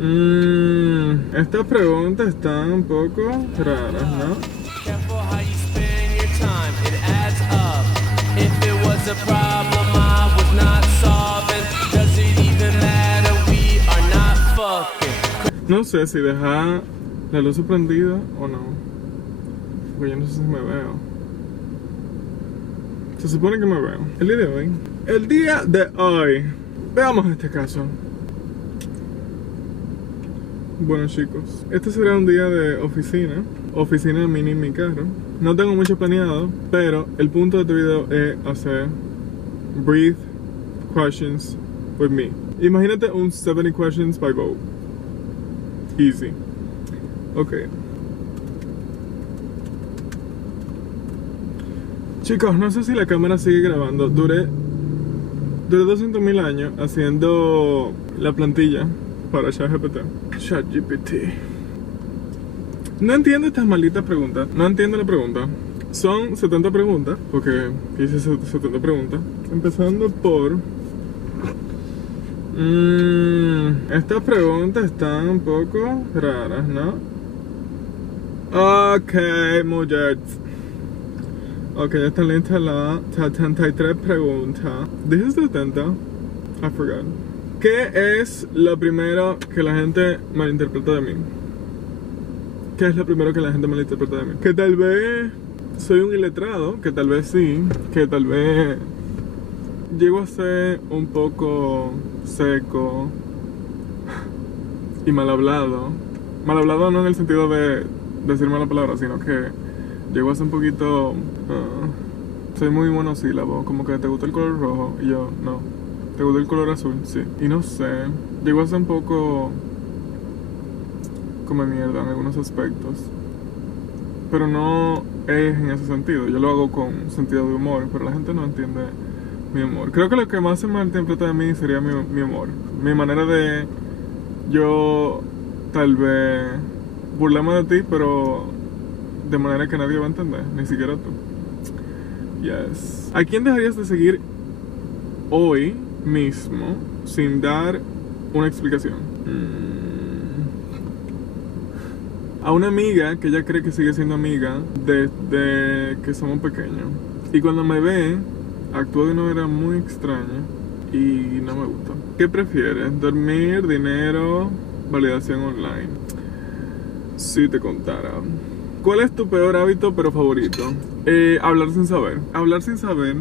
Estas preguntas están un poco raras, ¿no? No sé si dejar la luz prendida o no. Porque yo no sé si me veo. Se supone que me veo. El día de hoy. El día de hoy. Veamos este caso. Bueno, chicos, este será un día de oficina. Oficina mini en mi carro. No tengo mucho planeado, pero el punto de este video es hacer brief questions with me. Imagínate un 70 questions by Vogue. Easy. Ok. Chicos, no sé si la cámara sigue grabando. Duré 200.000 años haciendo la plantilla para ChatGPT. No entiendo estas malditas preguntas. No entiendo la pregunta. Son 70 preguntas. Porque hice 70 preguntas. Empezando por... estas preguntas están un poco raras, ¿no? Ok, muchachos. Ok, ya están listas las 73 preguntas. ¿Dije 70? I forgot. ¿Qué es lo primero que la gente malinterpreta de mí? ¿Qué es lo primero que la gente malinterpreta de mí? Que tal vez soy un iletrado, que tal vez sí, que tal vez llego a ser un poco seco y mal hablado. Mal hablado no en el sentido de decir mala palabra, sino que llego a ser un poquito... soy muy monosílabo, como que te gusta el color rojo y yo no. ¿Te gusta el color azul? Sí. Y no sé, llego a ser un poco come mierda en algunos aspectos. Pero no es en ese sentido. Yo lo hago con sentido de humor, pero la gente no entiende mi humor. Creo que lo que más se malinterpreta de mí sería mi humor. Mi manera de yo tal vez burlarme de ti, pero de manera que nadie va a entender, ni siquiera tú. Yes. ¿A quién dejarías de seguir hoy mismo sin dar una explicación? A una amiga que ella cree que sigue siendo amiga desde que somos pequeños. Y cuando me ve, actúa de una manera muy extraña y no me gusta. ¿Qué prefieres? ¿Dormir, dinero, validación online? Si te contara. ¿Cuál es tu peor hábito pero favorito? Hablar sin saber. Hablar sin saber,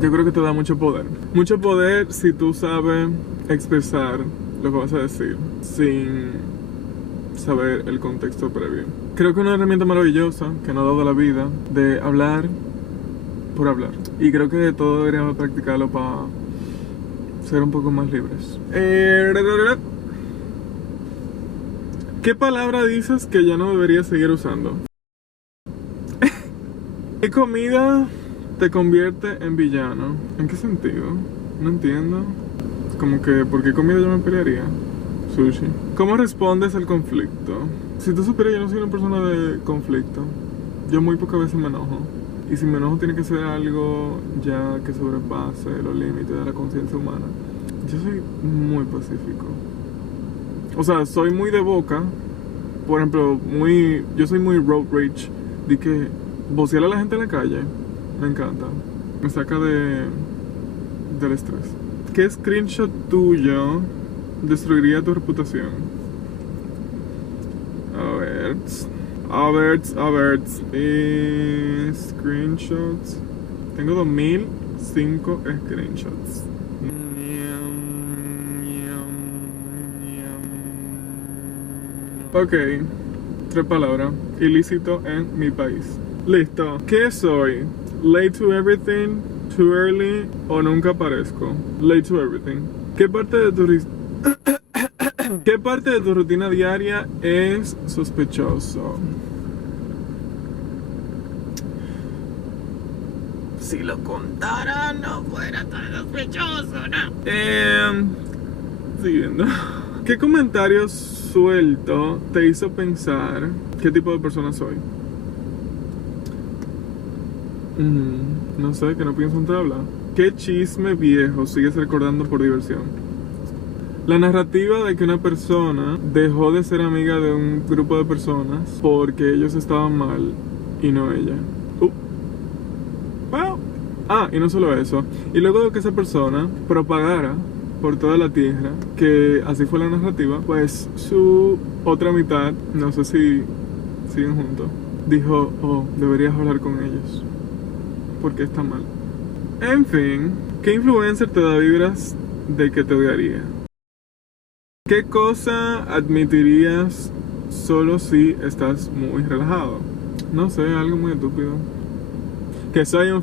yo creo que te da mucho poder. Mucho poder si tú sabes expresar lo que vas a decir sin saber el contexto previo. Creo que una herramienta maravillosa que nos ha dado la vida de hablar por hablar. Y creo que todos deberíamos practicarlo para ser un poco más libres. ¿Qué palabra dices que ya no deberías seguir usando? ¿Qué comida te convierte en villano? ¿En qué sentido? No entiendo. Como que, ¿por qué comida yo me pelearía? Sushi. ¿Cómo respondes al conflicto? Si tú supieras, yo no soy una persona de conflicto. Yo muy pocas veces me enojo. Y si me enojo tiene que ser algo ya que sobrepase los límites de la conciencia humana. Yo soy muy pacífico. O sea, soy muy de boca. Por ejemplo, yo soy muy road rage. De que vocear a la gente en la calle me encanta. Me saca del estrés. ¿Qué screenshot tuyo destruiría tu reputación? A ver. Screenshots. Tengo 2005 screenshots. Ok. 3 palabras. Ilícito en mi país. Listo. ¿Qué soy? Late to everything, too early o nunca aparezco. Late to everything. ¿Qué parte de tu rutina diaria es sospechoso? Si lo contara no fuera tan sospechoso, ¿no? Siguiendo. ¿Qué comentario suelto te hizo pensar qué tipo de persona soy? No sé, que no pienso en tabla. ¿Qué chisme viejo sigues recordando por diversión? La narrativa de que una persona dejó de ser amiga de un grupo de personas porque ellos estaban mal y no ella. Well. Y no solo eso. Y luego de que esa persona propagara por toda la tierra que así fue la narrativa, pues su otra mitad, no sé si siguen juntos, dijo, deberías hablar con ellos porque está mal. En fin, ¿qué influencer te da vibras de que te odiaría? ¿Qué cosa admitirías solo si estás muy relajado? No sé, algo muy estúpido. Que soy un...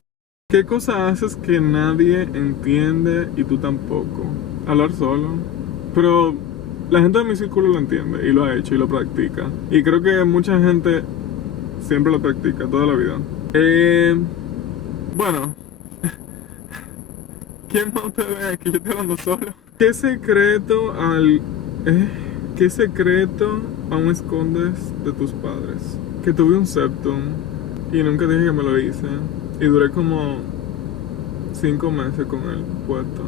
¿Qué cosa haces que nadie entiende y tú tampoco? Hablar solo. Pero la gente de mi círculo lo entiende y lo ha hecho y lo practica. Y creo que mucha gente siempre lo practica toda la vida. Bueno, ¿quién no te ve que yo estoy hablando solo? ¿Qué secreto ¿Qué secreto aún escondes de tus padres? Que tuve un septum y nunca dije que me lo hice. Y duré como 5 meses con él puesto.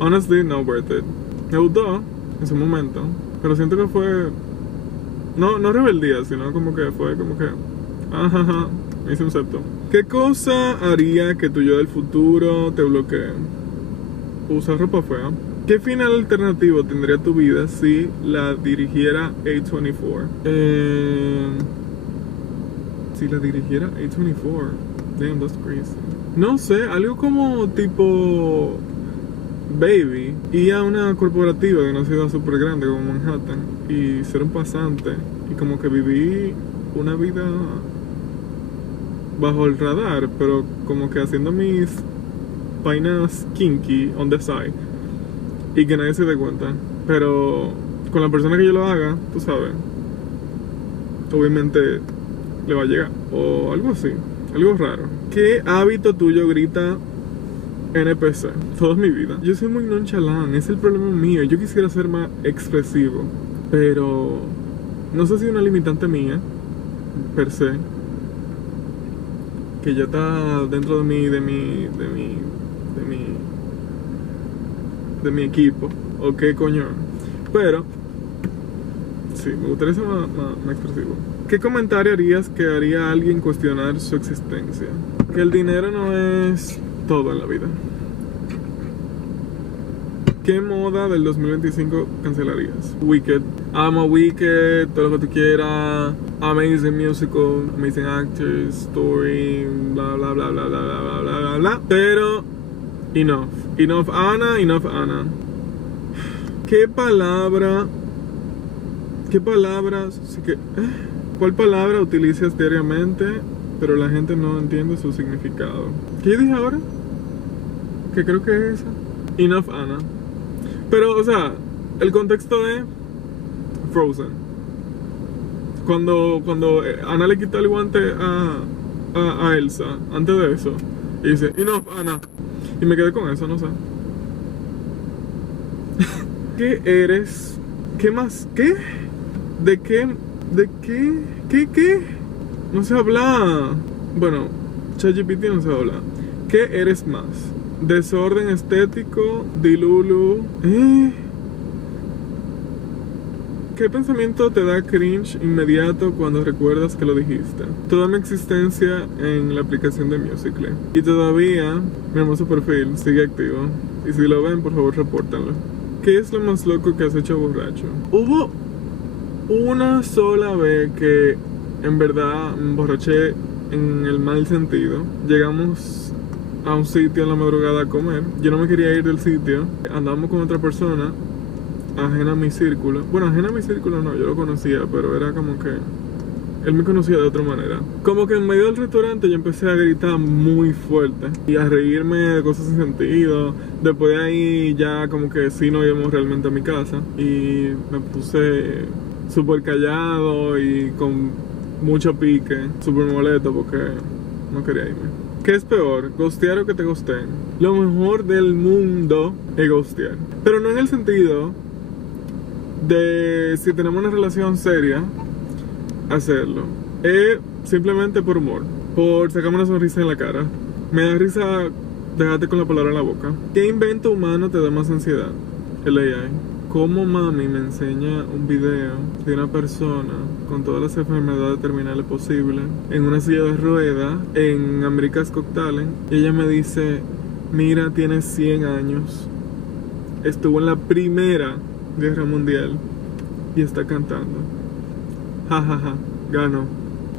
Honestly, no worth it. Me gustó en su momento, pero siento que fue... No rebeldía, sino como que fue como que... me hice un septum. ¿Qué cosa haría que tu yo del futuro te bloquee? Usar ropa fea. ¿Qué final alternativo tendría tu vida si la dirigiera A24? Si la dirigiera A24. Damn, that's crazy. No sé, algo como tipo Baby. Ir a una corporativa de una ciudad súper grande como Manhattan y ser un pasante. Y como que viví una vida bajo el radar, pero como que haciendo mis vainas kinky on the side y que nadie se dé cuenta. Pero con la persona que yo lo haga, tú sabes, obviamente le va a llegar. O algo así, algo raro. ¿Qué hábito tuyo grita NPC? Toda mi vida. Yo soy muy nonchalant, es el problema mío. Yo quisiera ser más expresivo, pero no sé si es una limitante mía, per se, que ya está dentro de mi equipo, o qué coño. Pero sí, me gustaría ser más expresivo. ¿Qué comentario harías que haría a alguien cuestionar su existencia? Que el dinero no es todo en la vida. ¿Qué moda del 2025 cancelarías? Wicked. Amo Wicked, todo lo que tú quieras. Amazing musical, amazing actors, story, bla bla bla bla bla bla bla bla bla. Pero enough. Enough Anna, enough Anna. ¿Cuál palabra utilizas diariamente pero la gente no entiende su significado? ¿Qué yo dije ahora? Que creo que es esa. Enough Anna. Pero, o sea, el contexto de Frozen. Cuando Anna le quita el guante a Elsa, antes de eso, y dice, enough Anna. Y me quedé con eso, no sé. ¿Qué eres? ¿Qué más? ¿Qué? ¿De qué? ¿De qué? ¿Qué? No se habla. Bueno, ChatGPT no se habla. ¿Qué eres más? Desorden estético, dilulu. ¿Qué pensamiento te da cringe inmediato cuando recuerdas que lo dijiste? Toda mi existencia en la aplicación de Musical.ly. Y todavía mi hermoso perfil sigue activo. Y si lo ven, por favor, repórtanlo. ¿Qué es lo más loco que has hecho borracho? Hubo una sola vez que en verdad me emborraché en el mal sentido. Llegamos a un sitio en la madrugada a comer. Yo no me quería ir del sitio. Andamos con otra persona ajena a mi círculo. Bueno, ajena a mi círculo no, yo lo conocía, pero era como que él me conocía de otra manera. Como que en medio del restaurante yo empecé a gritar muy fuerte y a reírme de cosas sin sentido. Después de ahí ya como que sí no íbamos realmente a mi casa y me puse súper callado y con mucho pique, súper molesto porque no quería irme. ¿Qué es peor, ghostear o que te ghosteen? Lo mejor del mundo es ghostear, pero no en el sentido de si tenemos una relación seria, hacerlo. Es simplemente por humor, por sacarme una sonrisa en la cara. Me da risa Déjate con la palabra en la boca. ¿Qué invento humano te da más ansiedad? El AI. ¿Cómo mami me enseña un video de una persona con todas las enfermedades terminales posibles en una silla de ruedas en America's Got Talent? Y ella me dice, mira, tiene 100 años, estuvo en la Primera Guerra Mundial y está cantando. Ja, ja, ja, ganó.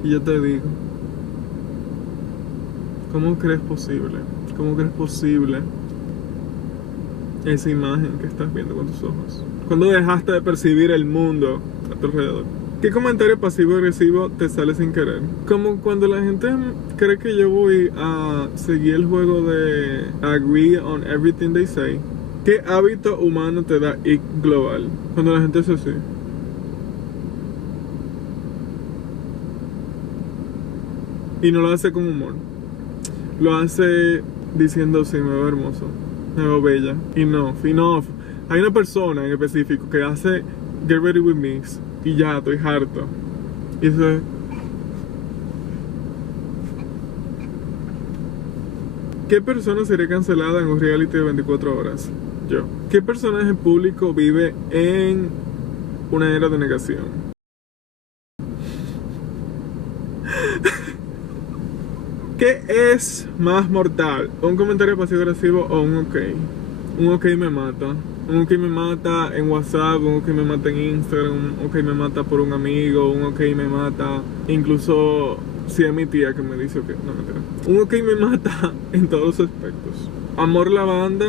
Y yo te digo, ¿cómo crees posible? ¿Cómo crees posible esa imagen que estás viendo con tus ojos? ¿Cuándo dejaste de percibir el mundo a tu alrededor? ¿Qué comentario pasivo-agresivo te sale sin querer? Como cuando la gente cree que yo voy a seguir el juego de agree on everything they say. ¿Qué hábito humano te da ick global? Cuando la gente es así. Y no lo hace con humor. Lo hace diciendo, sí, me veo hermoso, me veo bella. Enough. Hay una persona en específico que hace Get Ready With Me y ya, estoy harto. Y eso es... ¿Qué persona sería cancelada en un reality de 24 horas? Yo. ¿Qué personaje público vive en una era de negación? ¿Qué es más mortal? ¿Un comentario pasivo-agresivo o un ok? Un ok me mata. Un ok me mata en WhatsApp, un ok me mata en Instagram, un ok me mata por un amigo, un ok me mata incluso si es mi tía que me dice ok. No, mentira. Un ok me mata en todos los aspectos. Amor la banda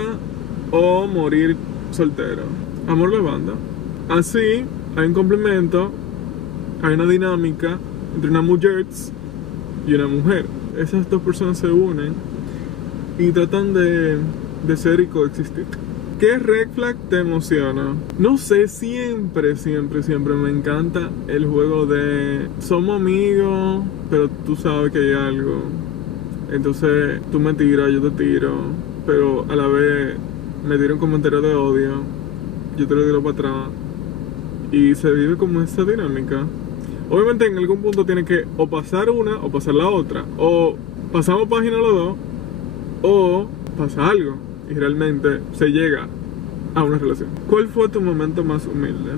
o morir soltero. Amor la banda. Así hay un complemento, hay una dinámica entre una mujer y una mujer. Esas dos personas se unen y tratan de ser y coexistir. ¿Qué red flag te emociona? No sé, siempre me encanta el juego de somos amigos, pero tú sabes que hay algo. Entonces tú me tiras, yo te tiro, pero a la vez me tira un comentario de odio, yo te lo tiro para atrás. Y se vive como esa dinámica. Obviamente en algún punto tiene que o pasar una o pasar la otra. O pasamos página los dos o pasa algo y realmente se llega a una relación. ¿Cuál fue tu momento más humilde?